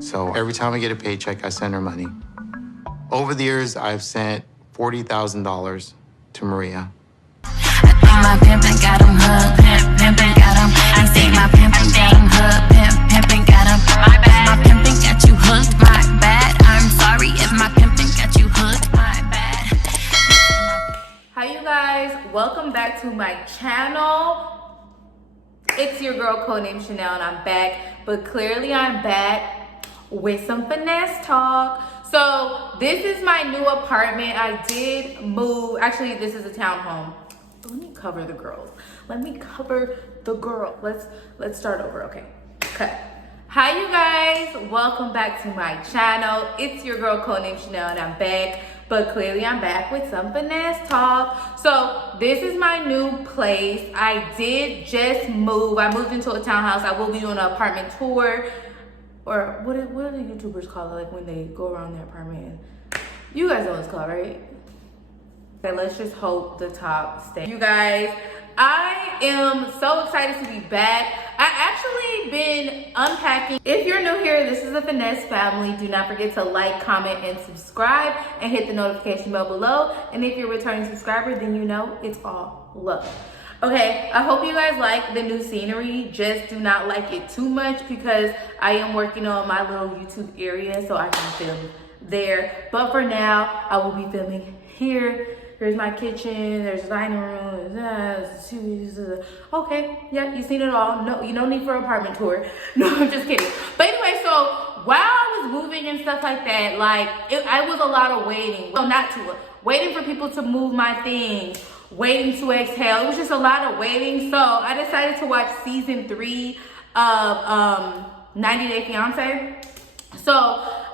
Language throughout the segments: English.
So every time I get a paycheck, I send her money. Over the years, I've sent $40,000 to Maria. I think my pimpin' got him hooked, pimpin' got him. I think my pimpin' got him hooked, pimpin' got him. My bad, my pimpin' got you hooked, my bad. I'm sorry if my pimpin' got you hooked, my bad. Hi you guys, welcome back to my channel. It's your girl Codenamechanel and I'm back, but clearly I'm back with some finesse talk. So this is my new apartment. I did move, actually this is a townhome. Let me cover the girls. Let's start over, okay. Hi you guys, welcome back to my channel. It's your girl Codenamechanel and I'm back, but clearly I'm back with some finesse talk. So this is my new place. I did just move. I moved into a townhouse. I will be doing an apartment tour, or what do the YouTubers call it, like when they go around their apartment? You guys know what it's called, right? Okay, let's just hope the top stays. You guys, I am so excited to be back. I actually been unpacking. If you're new here, this is the Finesse family. Do not forget to like, comment, and subscribe, and hit the notification bell below. And if you're a returning subscriber, then you know it's all love. Okay, I hope you guys like the new scenery. Just do not like it too much because I am working on my little YouTube area so I can film there. But for now, I will be filming here. Here's my kitchen, there's a dining room, okay, yeah, you've seen it all. No, you don't need for an apartment tour. No, I'm just kidding. But anyway, so while I was moving and stuff like that, like, I was a lot of waiting. Well, waiting for people to move my things, waiting to exhale. It was just a lot of waiting. So I decided to watch season 3 of 90 Day Fiancé. So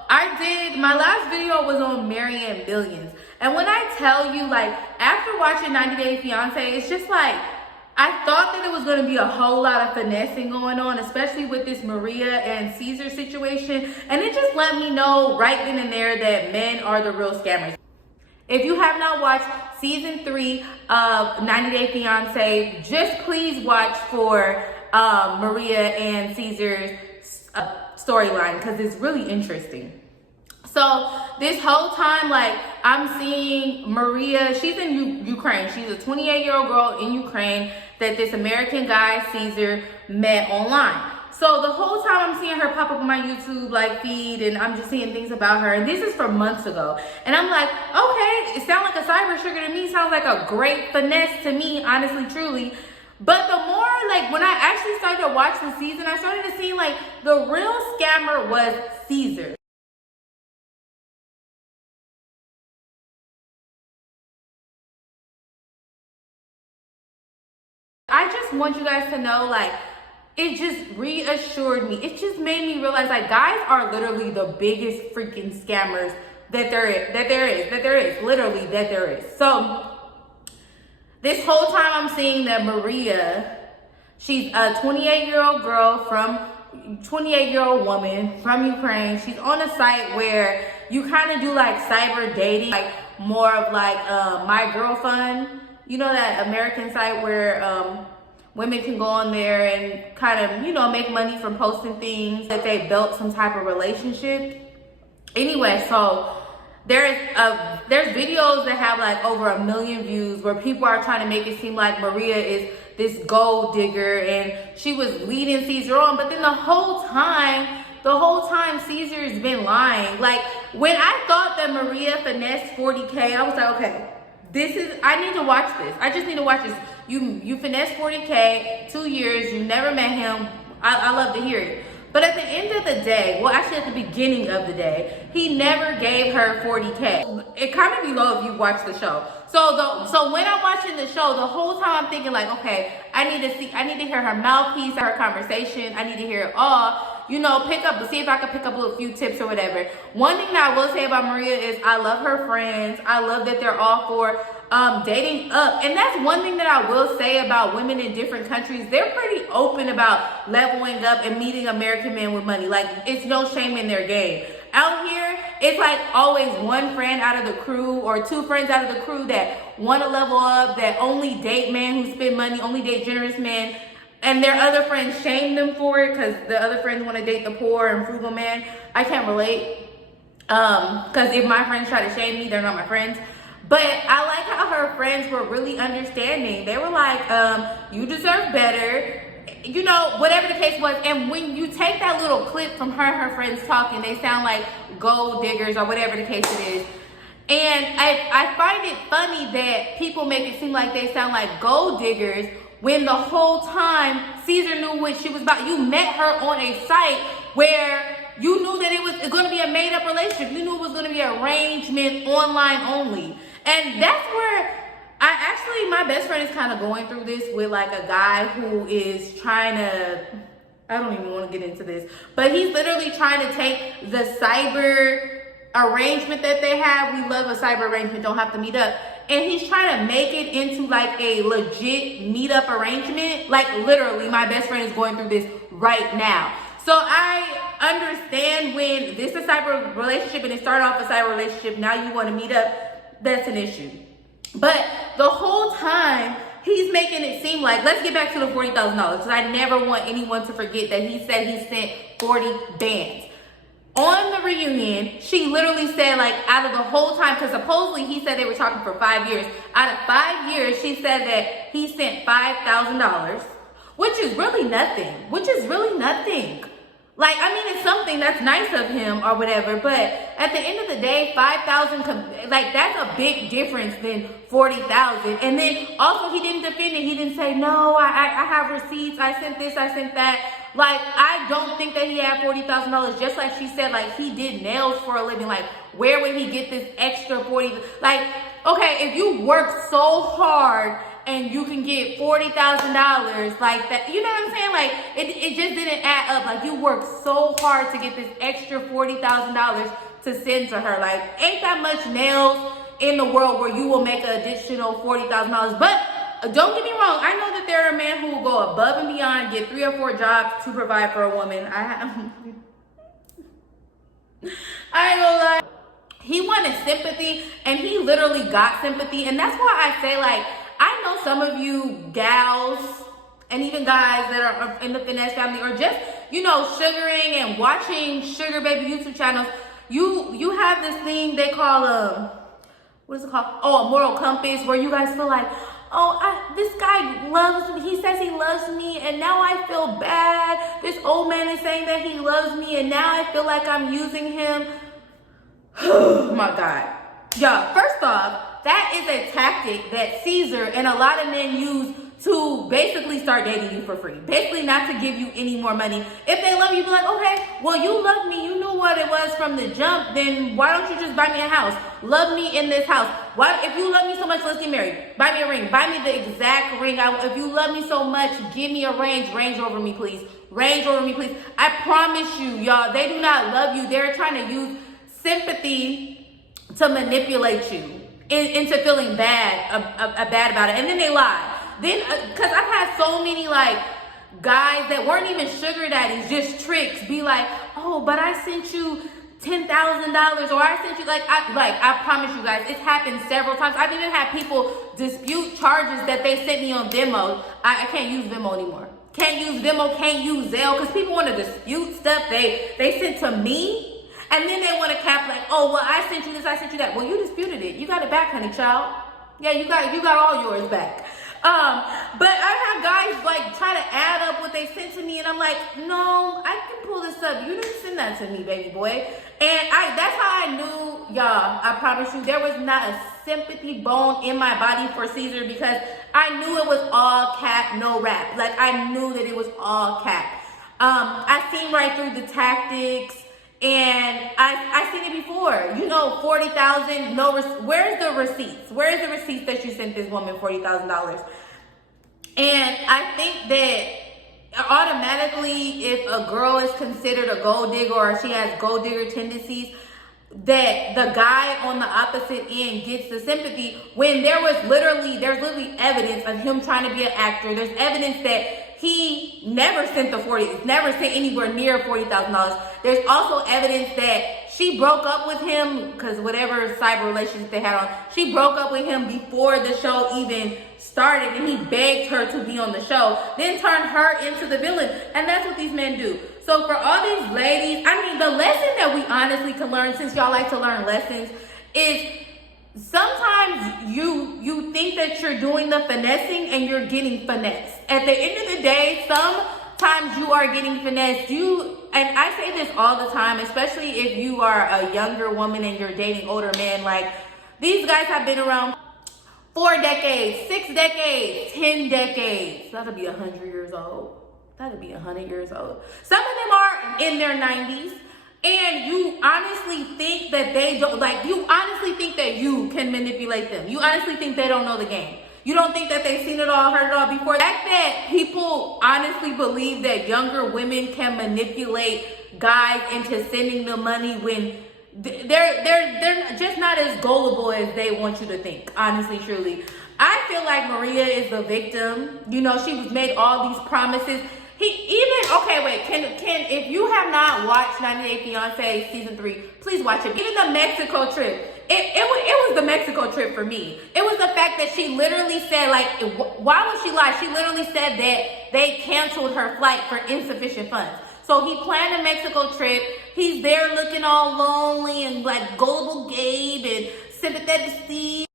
I did, my last video was on Marrying Millions. And when I tell you, like, after watching 90 Day Fiancé, it's just like, I thought that there was gonna be a whole lot of finessing going on, especially with this Maria and Ceasar situation. And it just let me know right then and there that men are the real scammers. If you have not watched season 3 of 90 Day Fiancé, just please watch for Maria and Ceasar's storyline because it's really interesting. So this whole time, like, I'm seeing Maria, she's in Ukraine. She's a 28-year-old girl in Ukraine that this American guy, Ceasar, met online. So the whole time I'm seeing her pop up on my YouTube, like, feed, and I'm just seeing things about her. And this is from months ago. And I'm like, okay, it sounds like a cyber sugar to me. Sounds like a great finesse to me, honestly, truly. But the more, like, when I actually started to watch the season, I started to see, like, the real scammer was Ceasar. I just want you guys to know, like, it just reassured me. It just made me realize, like, guys are literally the biggest freaking scammers that there is, literally that there is. So this whole time I'm seeing that Maria, she's a 28-year-old girl 28-year-old woman from Ukraine. She's on a site where you kind of do like cyber dating, like more of like My Girlfriend. You know, that American site where women can go on there and kind of, you know, make money from posting things that they built some type of relationship. Anyway, so there's videos that have like over 1 million views where people are trying to make it seem like Maria is this gold digger and she was leading Ceasar on. But then the whole time Ceasar's been lying. Like, when I thought that Maria finessed 40K, I was like, okay, I need to watch this. I just need to watch this. You finessed 40K, 2 years, you never met him. I love to hear it. But at the end of the day, well, actually at the beginning of the day, he never gave her 40K. It comment below if you watch the show. So when I'm watching the show, the whole time I'm thinking like, okay, I need to hear her mouthpiece, her conversation. I need to hear it all. You know, see if I can pick up a few tips or whatever. One thing that I will say about Maria is I love her friends. I love that they're all for dating up. And that's one thing that I will say about women in different countries. They're pretty open about leveling up and meeting American men with money. Like, it's no shame in their game. Out here, it's like always one friend out of the crew or two friends out of the crew that want to level up, that only date men who spend money, only date generous men. and their other friends shame them for it because the other friends want to date the poor and frugal man. I can't relate. Because if my friends try to shame me, they're not my friends. But I like how her friends were really understanding. They were like, you deserve better. You know, whatever the case was. And when you take that little clip from her and her friends talking, they sound like gold diggers or whatever the case it is. And I find it funny that people make it seem like they sound like gold diggers when the whole time Ceasar knew what she was about. You met her on a site where you knew that it was going to be a made-up relationship. You knew it was going to be an arrangement online only. And that's where my best friend is kind of going through this with like a guy who is trying to, I don't even want to get into this, but he's literally trying to take the cyber arrangement that they have. We love a cyber arrangement, don't have to meet up. And he's trying to make it into like a legit meetup arrangement. Like literally, my best friend is going through this right now. So I understand when this is a cyber relationship and it started off a cyber relationship, now you want to meet up, that's an issue. But the whole time, he's making it seem like, let's get back to the $40,000, because I never want anyone to forget that he said he sent 40 bands. On the reunion, she literally said, like, out of the whole time, because supposedly he said they were talking for 5 years. Out of 5 years, she said that he sent $5,000, which is really nothing. Like, I mean, it's something that's nice of him or whatever, but at the end of the day, 5,000, like, that's a big difference than 40,000. And then also he didn't defend it. He didn't say, no, I have receipts. I sent this, I sent that. Like, I don't think that he had $40,000. Just like she said, like, he did nails for a living. Like, where would he get this extra 40? Like, okay, if you work so hard and you can get $40,000 like that, you know what I'm saying? Like, it just didn't add up. Like, you worked so hard to get this extra $40,000 to send to her. Like, ain't that much nails in the world where you will make an additional $40,000. But don't get me wrong, I know that there are men who will go above and beyond, get 3 or 4 jobs to provide for a woman. I ain't gonna lie. He wanted sympathy, and he literally got sympathy. And that's why I say, like, I know some of you gals and even guys that are in the Finesse family or just, you know, sugaring and watching sugar baby YouTube channels. You have this thing they call what is it called? Oh, a moral compass, where you guys feel like, oh, this guy loves me. He says he loves me, and now I feel bad. This old man is saying that he loves me, and now I feel like I'm using him. Oh my God. Y'all, first off, that is a tactic that Ceasar and a lot of men use to basically start dating you for free. Basically not to give you any more money. If they love you, be like, okay, well, you love me. You knew what it was from the jump. Then why don't you just buy me a house? Love me in this house. Why, if you love me so much, let's get married. Buy me a ring. Buy me the exact ring. If you love me so much, give me a Range Rover me, please. Range Rover me, please. I promise you, y'all, they do not love you. They're trying to use sympathy to manipulate you into feeling bad about it. And then they lie. Then, because I've had so many, like, guys that weren't even sugar daddies, just tricks, be like, oh, but I sent you $10,000, or I sent you, I promise you guys, it's happened several times. I've even had people dispute charges that they sent me on Venmo. I can't use Venmo anymore. Can't use Venmo, can't use Zelle, because people want to dispute stuff they sent to me. And then they want to cap like, oh, well, I sent you this, I sent you that. Well, you disputed it. You got it back, honey child. Yeah, you got all yours back. But I have guys like try to add up what they sent to me, and I'm like, no, I can pull this up. You didn't send that to me, baby boy. And that's how I knew, y'all, I promise you, there was not a sympathy bone in my body for Ceasar, because I knew it was all cap, no rap. Like, I knew that it was all cap. I seen right through the tactics. And I seen it before, you know, 40,000. No, where's the receipts? Where's the receipts that you sent this woman $40,000? And I think that automatically, if a girl is considered a gold digger or she has gold digger tendencies, that the guy on the opposite end gets the sympathy, when there's literally evidence of him trying to be an actor. There's evidence that he never sent never sent anywhere near $40,000. There's also evidence that she broke up with him, because whatever cyber relationship they had on, she broke up with him before the show even started and he begged her to be on the show, then turned her into the villain. And that's what these men do. So for all these ladies, I mean, the lesson that we honestly can learn, since y'all like to learn lessons, is sometimes you think that you're doing the finessing and you're getting finessed. At the end of the day, sometimes you are getting finessed. And I say this all the time, especially if you are a younger woman and you're dating older men. Like, these guys have been around 4 decades, 6 decades, 10 decades. That'll be 100 years old. That'll be 100 years old. Some of them are in their 90s. And you honestly think that they don't, like, you honestly think that you can manipulate them. You honestly think they don't know the game. You don't think that they've seen it all, heard it all before. The fact that people honestly believe that younger women can manipulate guys into sending them money when they're just not as gullible as they want you to think, honestly, truly. I feel like Maria is the victim. You know, she was made all these promises. Can if you have not watched 90 Day Fiancé season 3, please watch it. Even the Mexico trip, it was the Mexico trip for me. It was the fact that she literally said, like, why would she lie? She literally said that they canceled her flight for insufficient funds. So he planned a Mexico trip. He's there looking all lonely and like gullible Gabe and sympathetic Steve.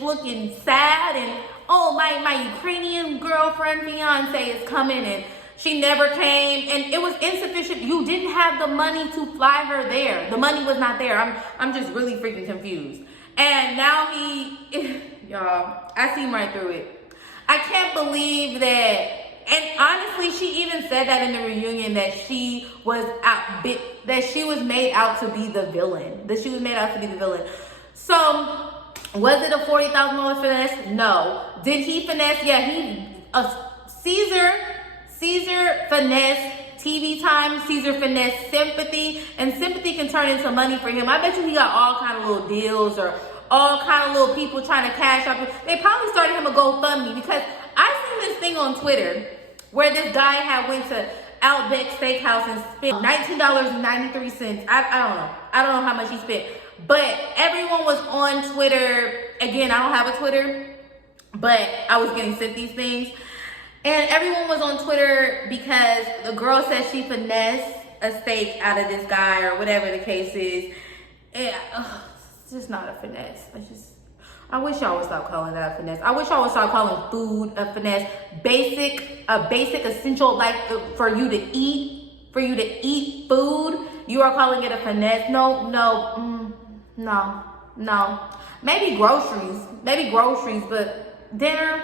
Looking sad and, oh, my Ukrainian girlfriend fiance is coming and she never came and it was insufficient. You didn't have the money to fly her there. The money was not there. I'm just really freaking confused. And now y'all, I see right through it. I can't believe that. And honestly, she even said that in the reunion that she was made out to be the villain. That she was made out to be the villain. So, was it a $40,000 finesse? No. Did he finesse? Yeah, Ceasar finesse TV time. Ceasar finesse Sympathy, and Sympathy can turn into money for him. I bet you he got all kind of little deals or all kind of little people trying to cash up. They probably started him a GoFundMe because I seen this thing on Twitter where this guy had went to Outback Steakhouse and spent $19.93. I don't know how much he spent. But everyone was on Twitter. Again, I don't have a Twitter, but I was getting sent these things. And everyone was on Twitter because the girl said she finessed a steak out of this guy or whatever the case is. And, it's just not a finesse. I wish y'all would stop calling that a finesse. I wish y'all would stop calling food a finesse. A basic essential, like for you to eat food, you are calling it a finesse. No. Maybe groceries, but dinner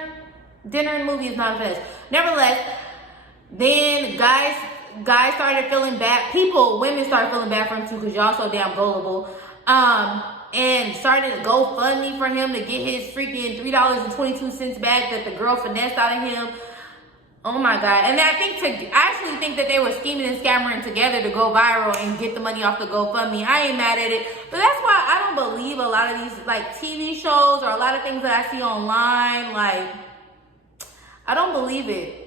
and movie is not a finesse. Nevertheless, then guys started feeling bad. Women started feeling bad for him too because y'all so damn gullible. And started to GoFundMe for him to get his freaking $3.22 back that the girl finessed out of him. Oh my God. And I actually think that they were scheming and scammering together to go viral and get the money off the GoFundMe. I ain't mad at it. But that's why I don't believe a lot of these like TV shows or a lot of things that I see online. Like, I don't believe it.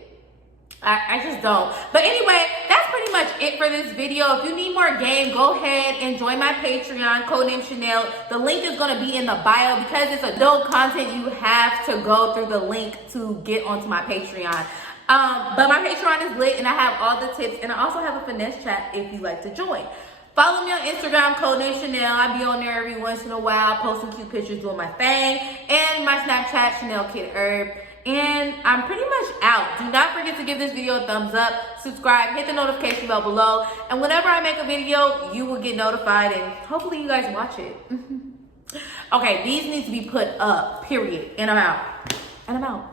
I just don't. But anyway, that's pretty much it for this video. If you need more game, go ahead and join my Patreon, Codenamechanel. The link is going to be in the bio. Because it's adult content, you have to go through the link to get onto my Patreon. But my Patreon is lit and I have all the tips. And I also have a finesse chat if you'd like to join. Follow me on Instagram, Codenamechanel. I be on there every once in a while, posting cute pictures, doing my thing. And my Snapchat, Chanel Kid Herb. And I'm pretty much out. Do not forget to give this video a thumbs up, subscribe, hit the notification bell below. And whenever I make a video, you will get notified. And hopefully you guys watch it. Okay, these need to be put up, period. And I'm out.